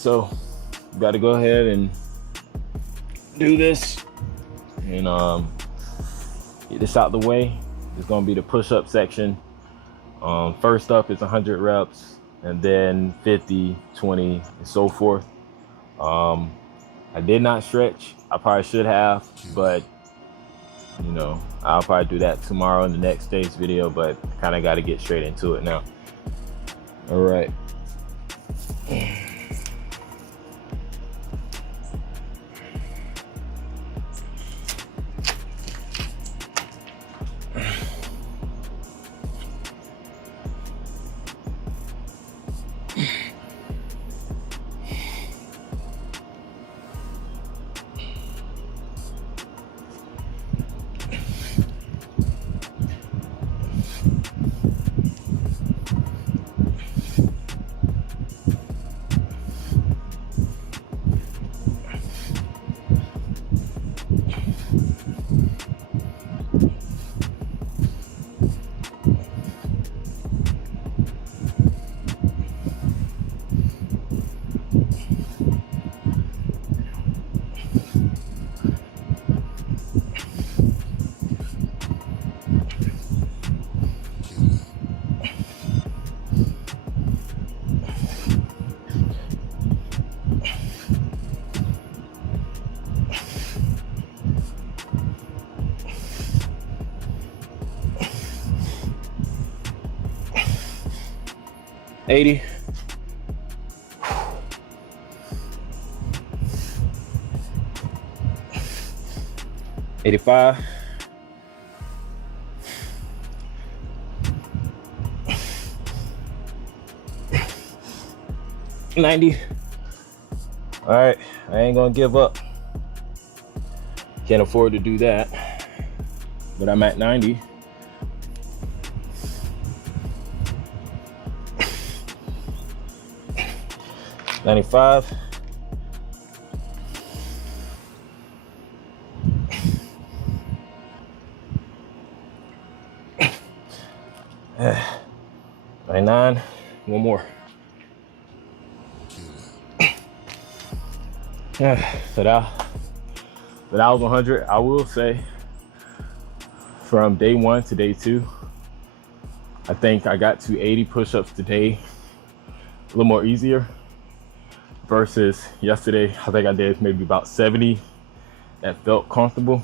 So got to go ahead and do this and get this out the way. It's going to be the push-up section. First up is 100 reps, and then 50, 20, and so forth. I did not stretch. I probably should have, but you know, I'll probably do that tomorrow in the next day's video, but kind of got to get straight into it now. All right. 80. 85. 90. All right, I ain't gonna give up. Can't afford to do that, but I'm at 90. 95. 99. One more. So that was 100. I will say, from day 1 to day 2, I think I got to 80 push-ups today, a little more easier versus yesterday. I think I did maybe about 70 that felt comfortable.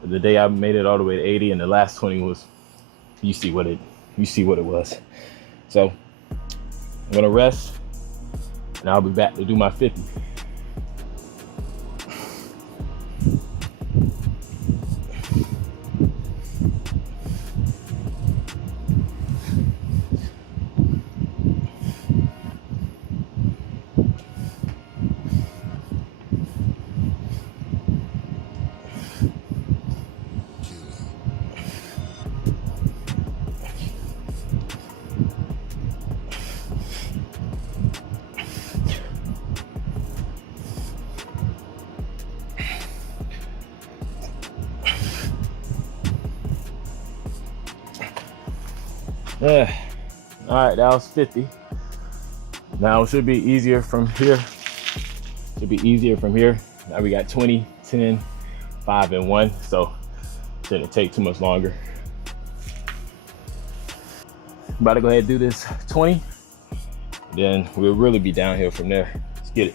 But the day I made it all the way to 80, and the last 20 was, you see what it was. So I'm gonna rest, and I'll be back to do my 50. All right, that was 50. Now it should be easier from here. Now we got 20, 10, 5, and 1, so it shouldn't take too much longer. About to go ahead and do this 20, then we'll really be downhill from there. Let's get it.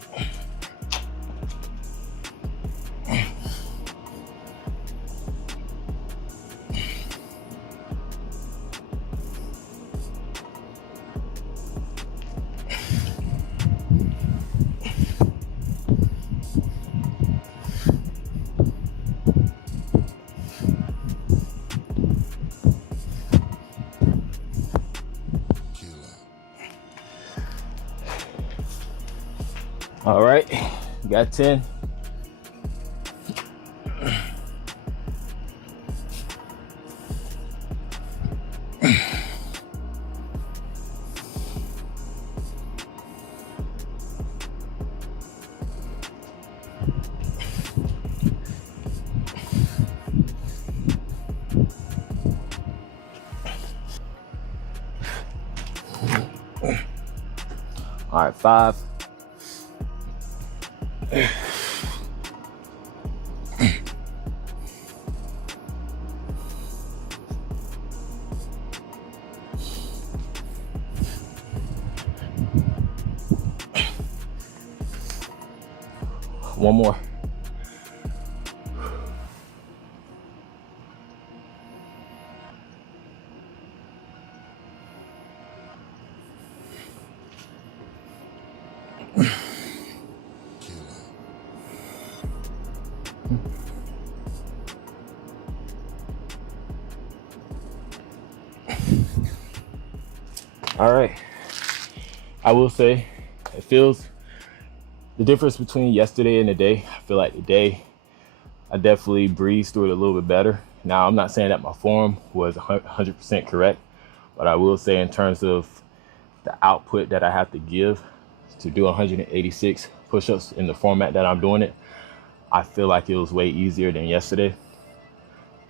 All right, got 10. All right, 5. One more. All right. I will say it feels the difference between yesterday and today. I feel like today I definitely breezed through it a little bit better. Now, I'm not saying that my form was 100% correct, but I will say in terms of the output that I have to give to do 186 push-ups in the format that I'm doing it, I feel like it was way easier than yesterday.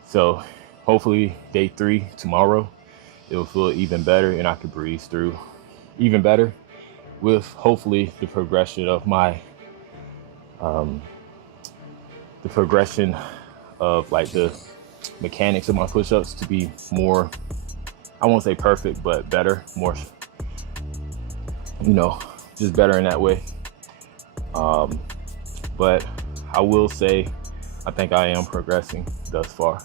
So hopefully day 3 tomorrow, it will feel even better and I could breeze through even better with hopefully the progression of my the progression of like the mechanics of my push-ups to be more, I won't say perfect, but better, more, you know, just better in that way. But I will say I think I am progressing thus far.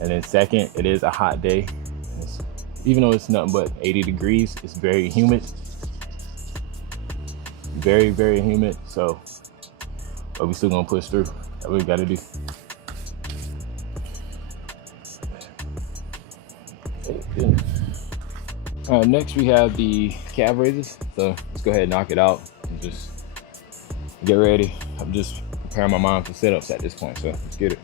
And then second, it is a hot day. Even though it's nothing but 80 degrees, it's very humid. Very, very humid. So, but we still gonna push through. That's what we gotta do. All right, next we have the calf raises. So let's go ahead and knock it out and just get ready. I'm just preparing my mind for sit-ups at this point, so let's get it.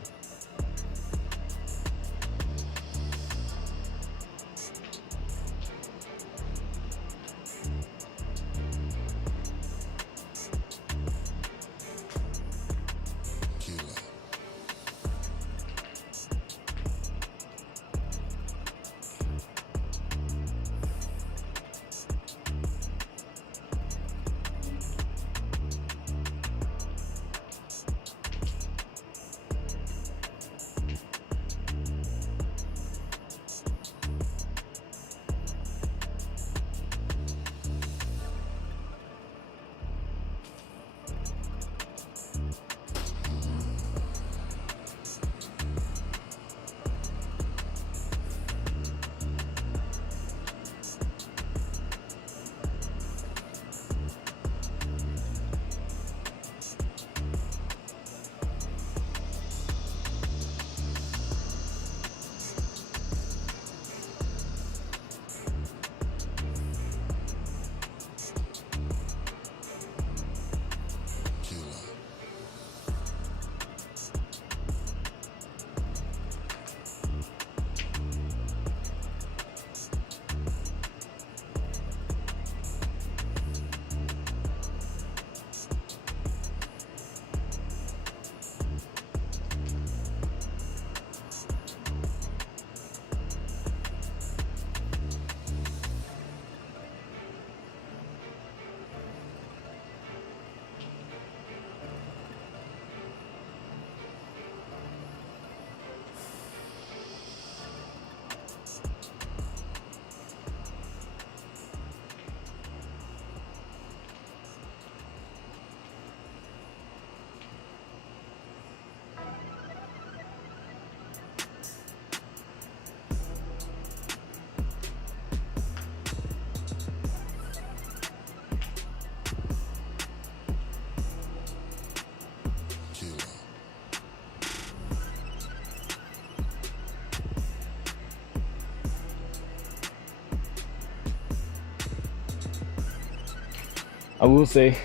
I will say,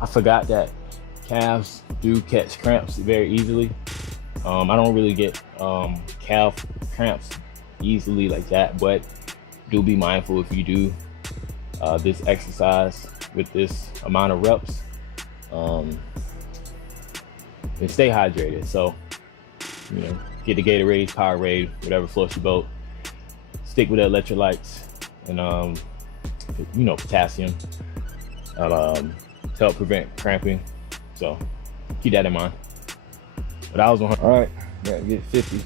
I forgot that calves do catch cramps very easily. I don't really get calf cramps easily like that, but do be mindful if you do this exercise with this amount of reps, and stay hydrated. So, you know, get the Gatorade, Powerade, whatever floats your boat. Stick with the electrolytes and you know, potassium. to help prevent cramping. So keep that in mind. But I was 100. All right, gotta get 50.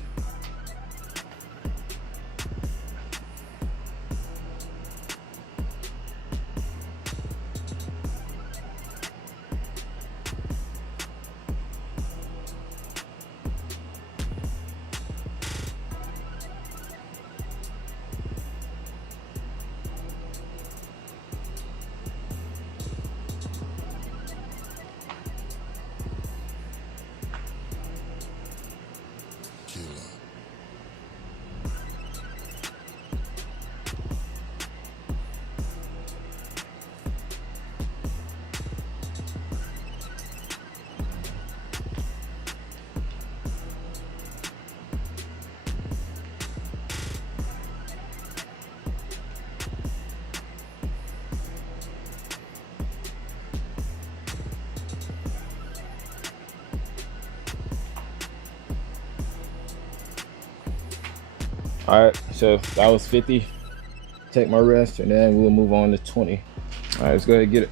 All right, so that was 50. Take my rest, and then we'll move on to 20. All right, let's go ahead and get it.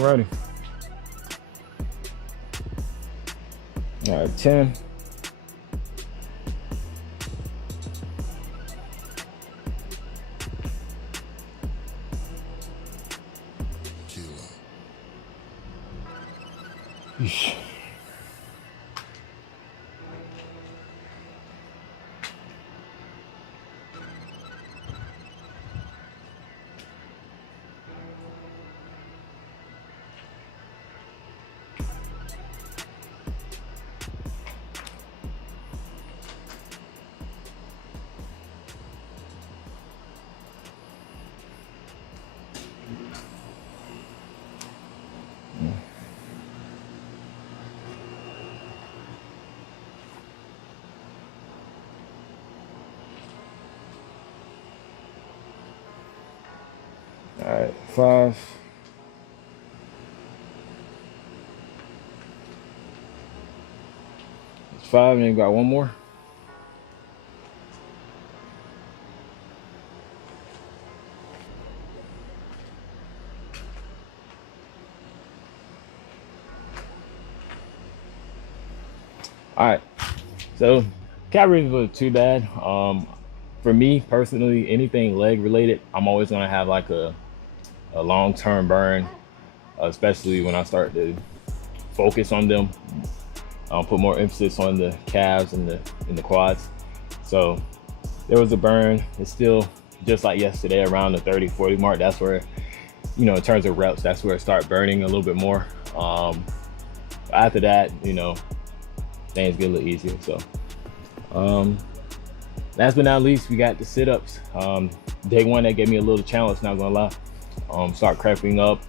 Alrighty. All right, 10. Yeesh. All right, 5. It's 5, and then you got one more. All right, so calories wasn't too bad. For me personally, anything leg related, I'm always gonna have like a long-term burn, especially when I start to focus on them. I'll put more emphasis on the calves and the quads. So there was a burn. It's still just like yesterday, around the 30-40 mark. That's where, you know, in terms of reps, that's where it starts burning a little bit more. After that, you know, things get a little easier. So last but not least, we got the sit-ups. Day one, that gave me a little challenge, not gonna lie. Start cramping up.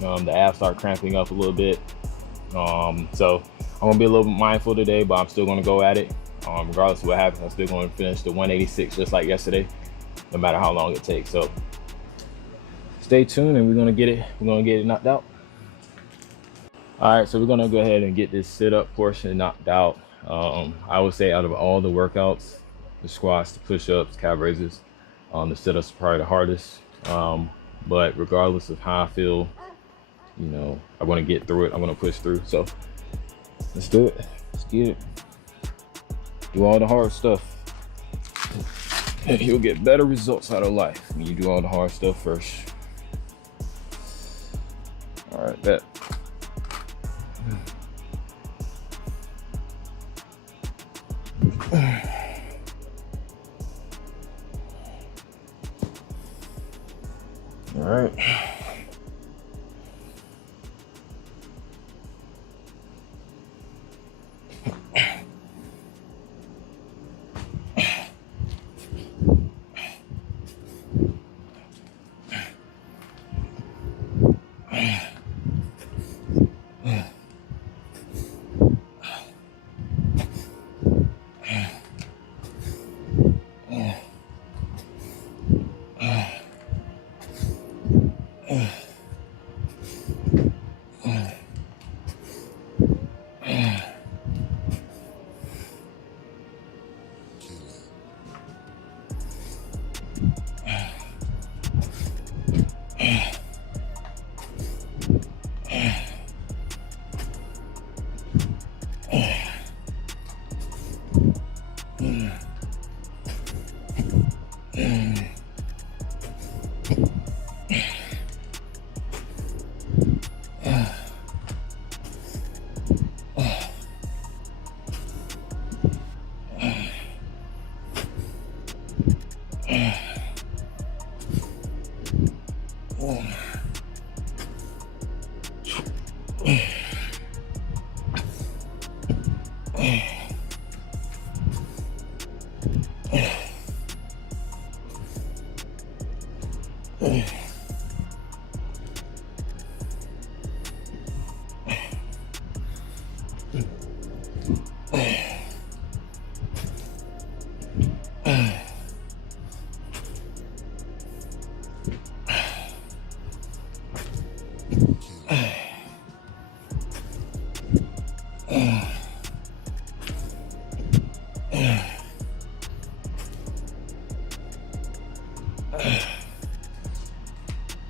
The abs start cramping up a little bit. So I'm gonna be a little mindful today, but I'm still gonna go at it. Regardless of what happens, I'm still gonna finish the 186 just like yesterday, no matter how long it takes. So stay tuned, and we're gonna get it knocked out. All right, so we're gonna go ahead and get this sit-up portion knocked out. I would say out of all the workouts, the squats, the push-ups, calf raises, the sit-ups are probably the hardest. But regardless of how I feel, you know, I'm gonna get through it. I'm gonna push through. So let's do it. Let's get it. Do all the hard stuff, and you'll get better results out of life when you do all the hard stuff first. All right, bet. All right.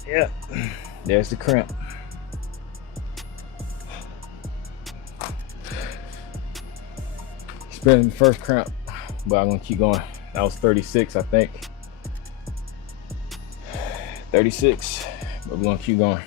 Yeah, there's the cramp. Experiencing the first cramp, but I'm gonna keep going. That was 36, I think. 36, but we're gonna keep going.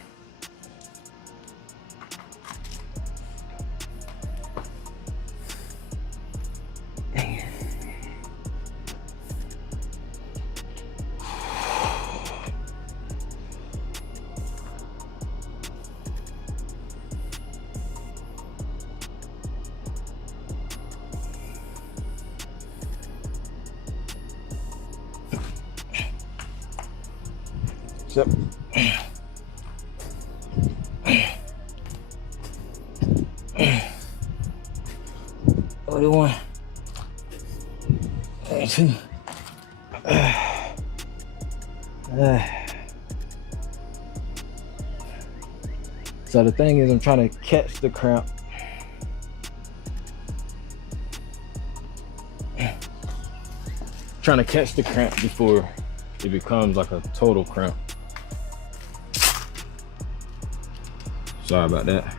Yep. 41. 82. So the thing is, I'm trying to catch the cramp. Trying to catch the cramp before it becomes like a total cramp. Sorry about that.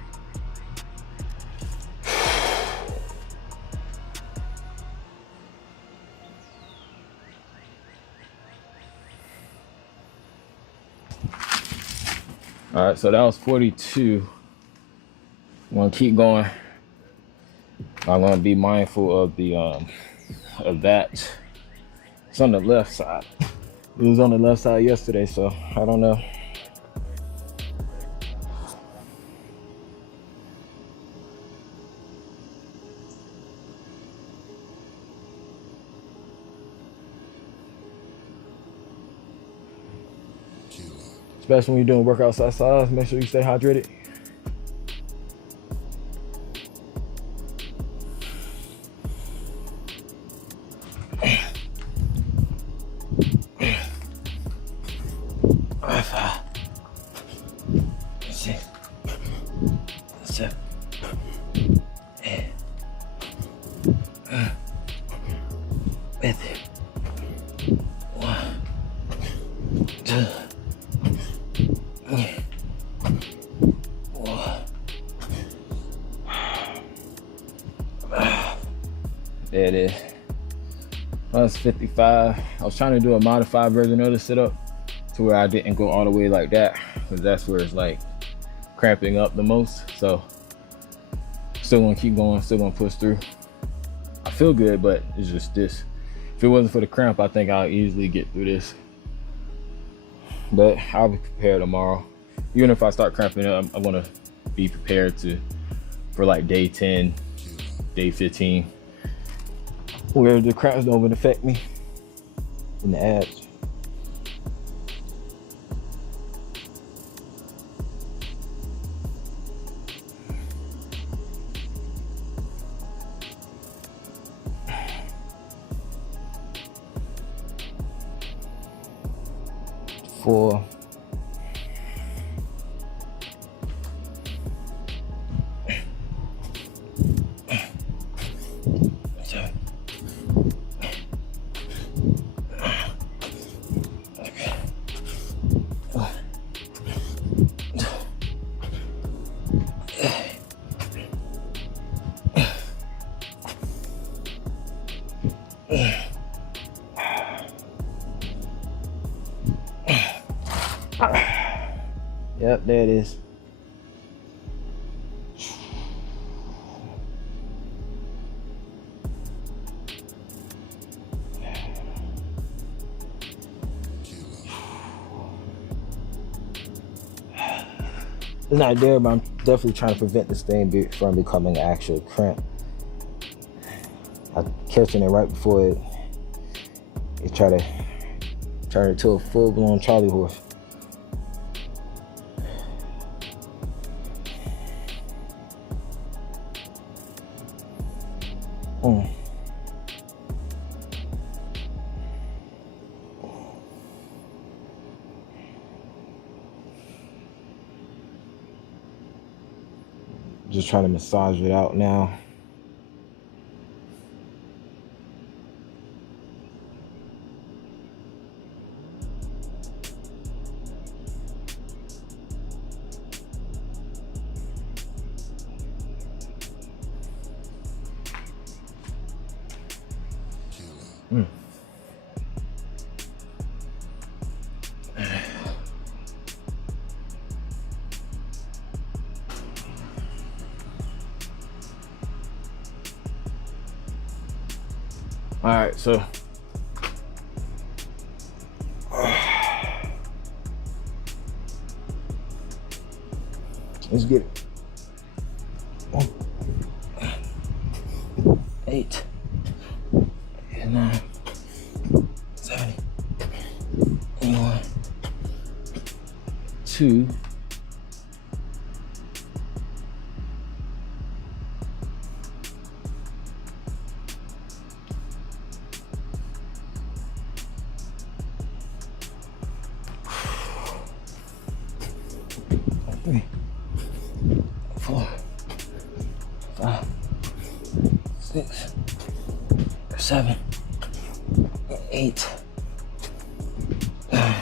All right, so that was 42. I'm gonna keep going. I'm gonna be mindful of the of that. It's on the left side. It was on the left side yesterday, so I don't know. Especially when you're doing workouts outside, make sure you stay hydrated. There it is. That's 55. I was trying to do a modified version of the sit-up to where I didn't go all the way like that, because that's where it's like cramping up the most. So still gonna keep going, still gonna push through. I feel good, but it's just this. If it wasn't for the cramp, I think I'll easily get through this. But I'll be prepared tomorrow. Even if I start cramping up, I'm gonna be prepared for like day 10, day 15. Where the cramps don't even affect me in the abs. Four. Yep, there it is. It's not there, but I'm definitely trying to prevent this thing from becoming an actual cramp. I'm catching it right before it try to turn into a full-blown Charlie horse. Just trying to massage it out now. All right, so let's get it. 8, 9, 7, 1, 2. Three, 4, 5, 6, 7, 8, 9,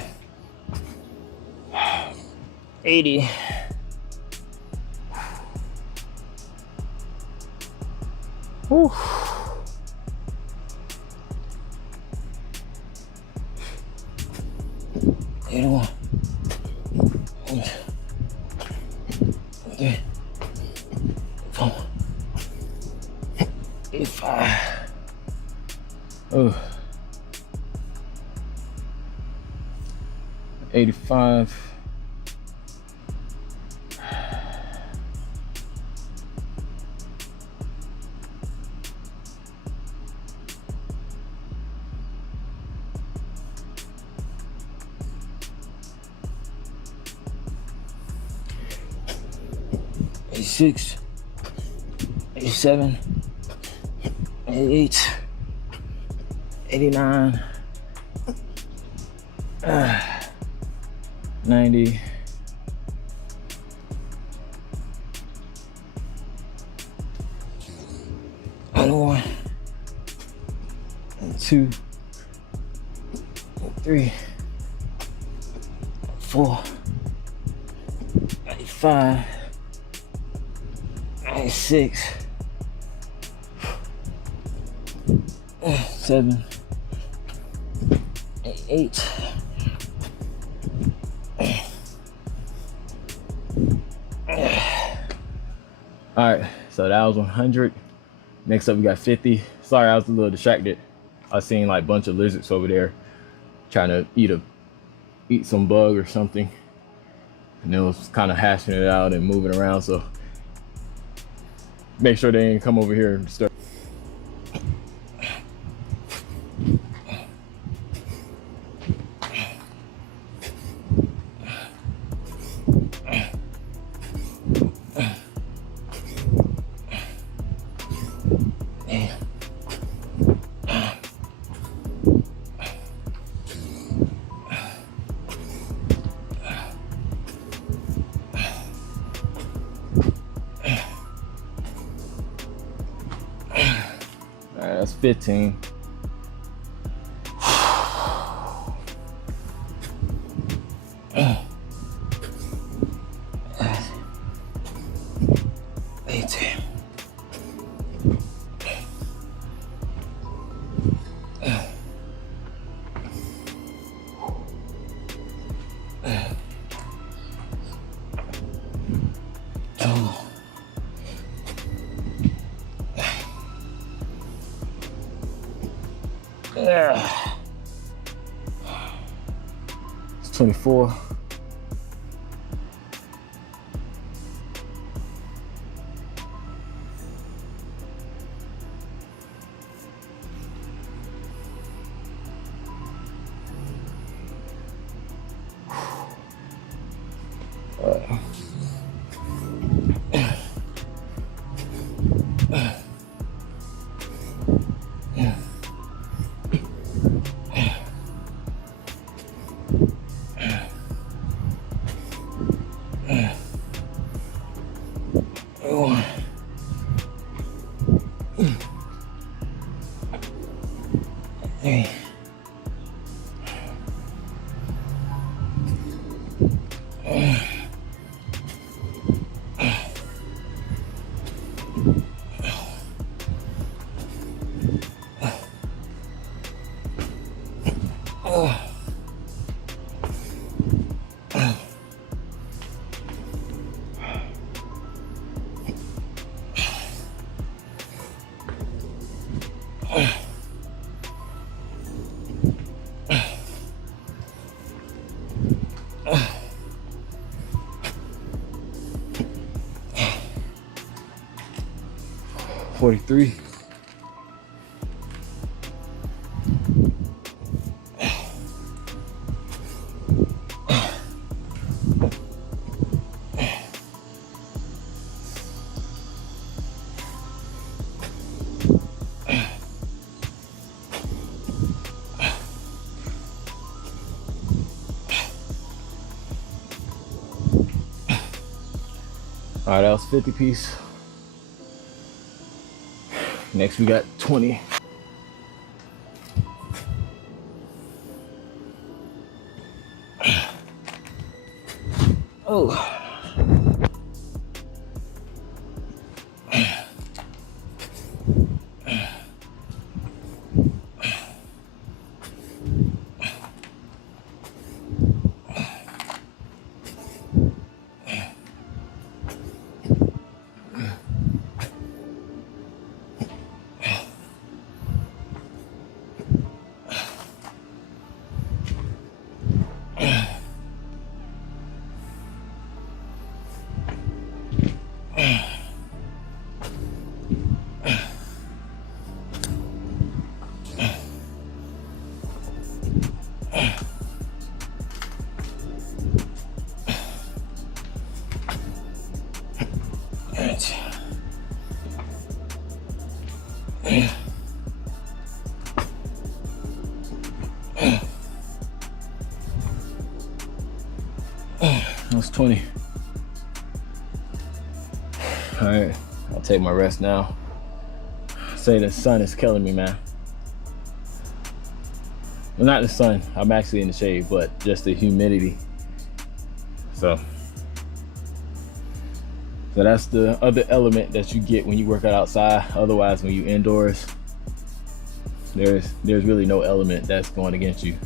80. Whew. 81. 3, 4, 85. Oh. 85. 86, 87, 88, 89, 90, 1, 2, 3, 4, 5, 6, 7, 8. All right, so that was 100. Next up, we got 50. Sorry, I was a little distracted. I seen like a bunch of lizards over there trying to eat some bug or something, and it was kind of hashing it out and moving around. So make sure they didn't come over here and disturb. That's 15. It's 24. Hey. $43. All right, that was 50 piece. Next we got 20. Oh. That's 20. All right, I'll take my rest now. Say the sun is killing me, man. Well, not the sun, I'm actually in the shade, but just the humidity. So that's the other element that you get when you work out outside. Otherwise, when you indoors, there's really no element that's going against you.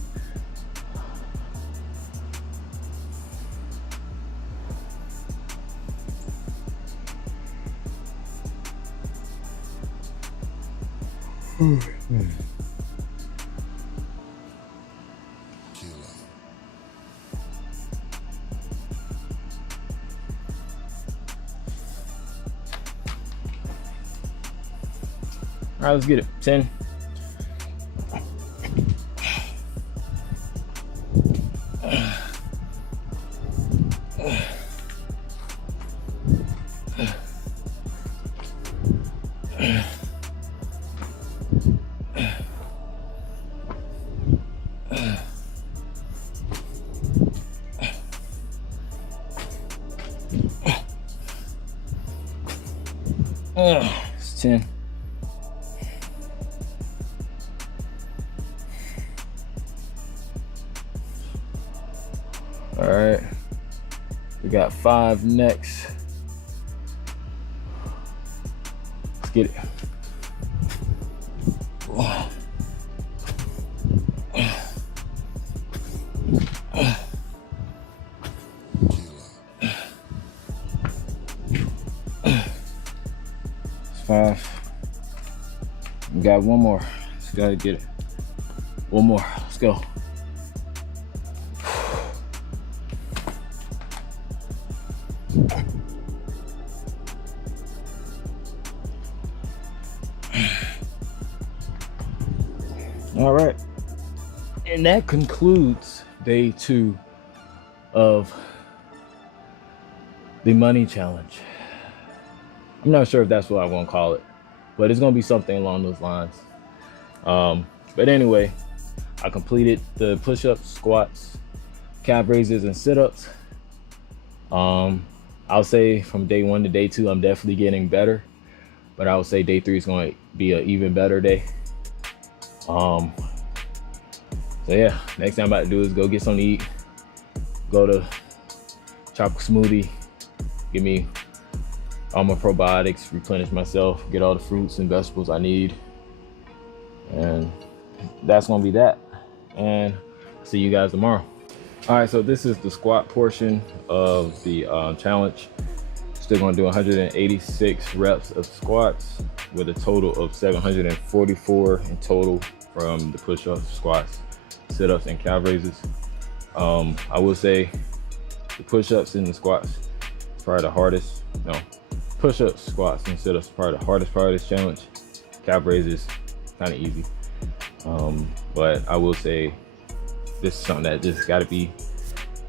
All right, let's get it. 10. It's 10. All right, we got 5 next. Let's get it. 5. We got one more. Let's go ahead and get it. One more. Let's go. All right. And that concludes day 2 of the money challenge. I'm not sure if that's what I want to call it, but it's going to be something along those lines. But anyway, I completed the push-ups, squats, calf raises, and sit-ups. I'll say from day 1 to day 2, I'm definitely getting better, but I would say day 3 is going to be an even better day. So yeah, next thing I'm about to do is go get something to eat, go to chop a smoothie, give me all my probiotics, replenish myself, get all the fruits and vegetables I need, and that's gonna be that. And see you guys tomorrow. All right, so this is the squat portion of the challenge. Still gonna do 186 reps of squats with a total of 744 in total from the push-ups, squats, sit-ups, and calf raises. I will say the push-ups and the squats is probably the hardest. No, push-ups, squats, and sit-ups is probably the hardest part of this challenge. Calf raises kind of easy, but I will say this is something that just got to be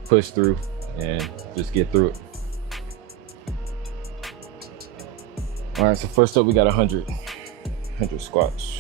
pushed through and just get through it. All right, so first up we got 100 squats.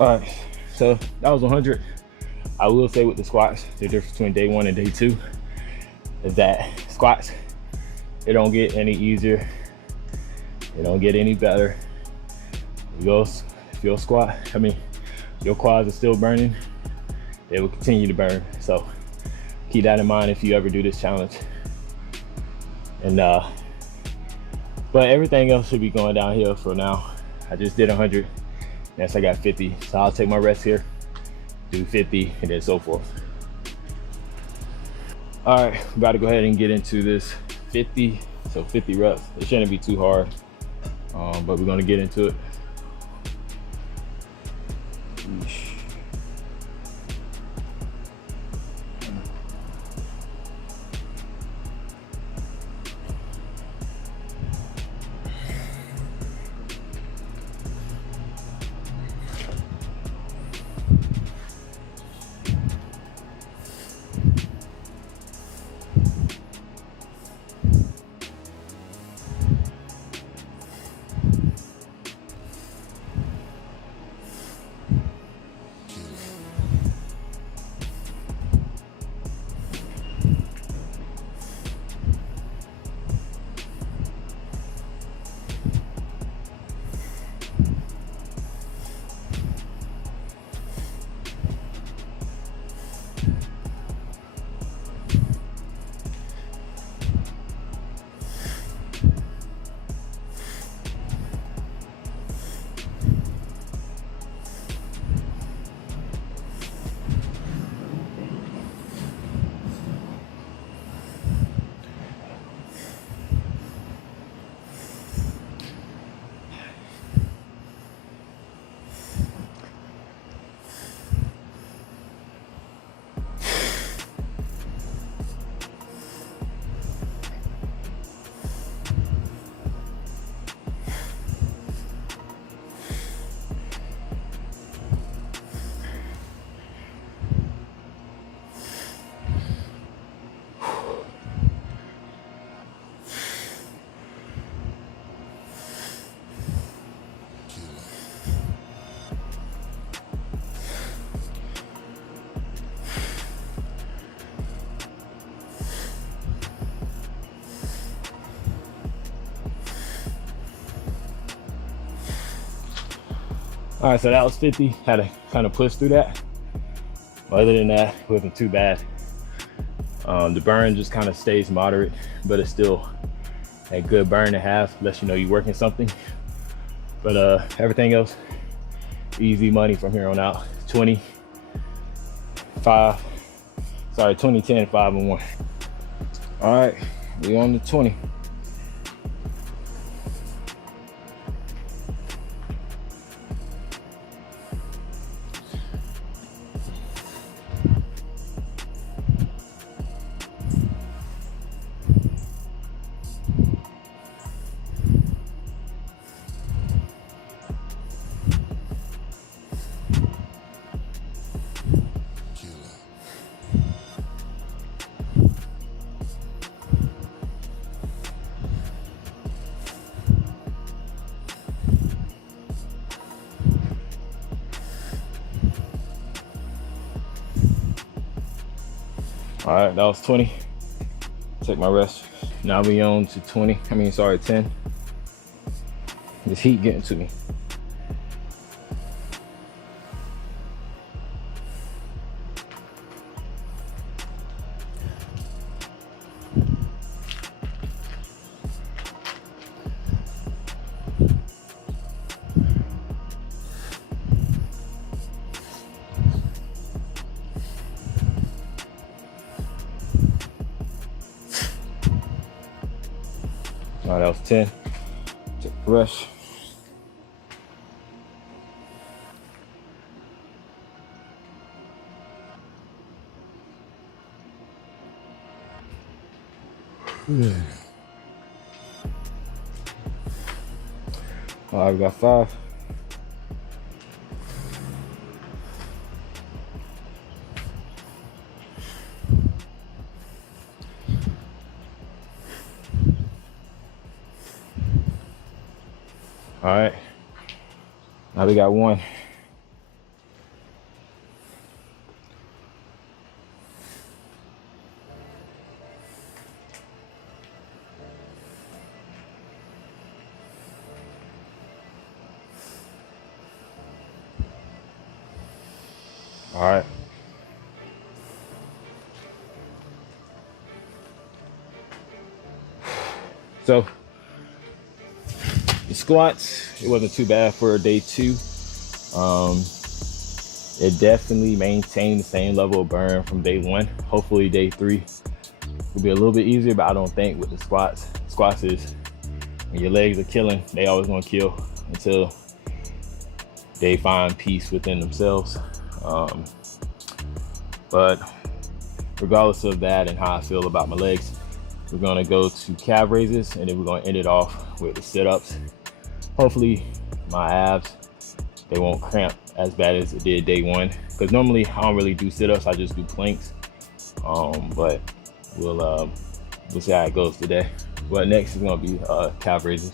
All right, so that was 100. I will say with the squats, the difference between day 1 and day 2 is that squats, it don't get any easier. It don't get any better. If your squat, your quads are still burning, they will continue to burn. So keep that in mind if you ever do this challenge. And but everything else should be going downhill for now. I just did 100. Next I got 50. So I'll take my rest here, do 50, and then so forth. All right, I'm about to go ahead and get into this 50. So 50 reps. It shouldn't be too hard, but we're gonna get into it. All right, so that was 50. Had to kind of push through that. Other than that, it wasn't too bad. The burn just kind of stays moderate, but it's still a good burn to have, unless you know you're working something. But everything else, easy money from here on out. 20, 5, sorry, 20, 10, 5, and 1. All right, we on the 20. All right, that was 20. Take my rest. Now we on to 10. This heat getting to me. All right, that was 10. Take the rest. All right, we got 5. All right, now we got 1. All right. So the squats, it wasn't too bad for day 2. It definitely maintained the same level of burn from day 1. Hopefully day 3 will be a little bit easier, but I don't think with the squats is when your legs are killing, they always gonna kill until they find peace within themselves. But regardless of that and how I feel about my legs, we're gonna go to calf raises, and then we're gonna end it off with the sit-ups. Hopefully my abs, they won't cramp as bad as it did day 1, because normally I don't really do sit-ups, I just do planks. But we'll see how it goes today. But next is gonna be calf raises.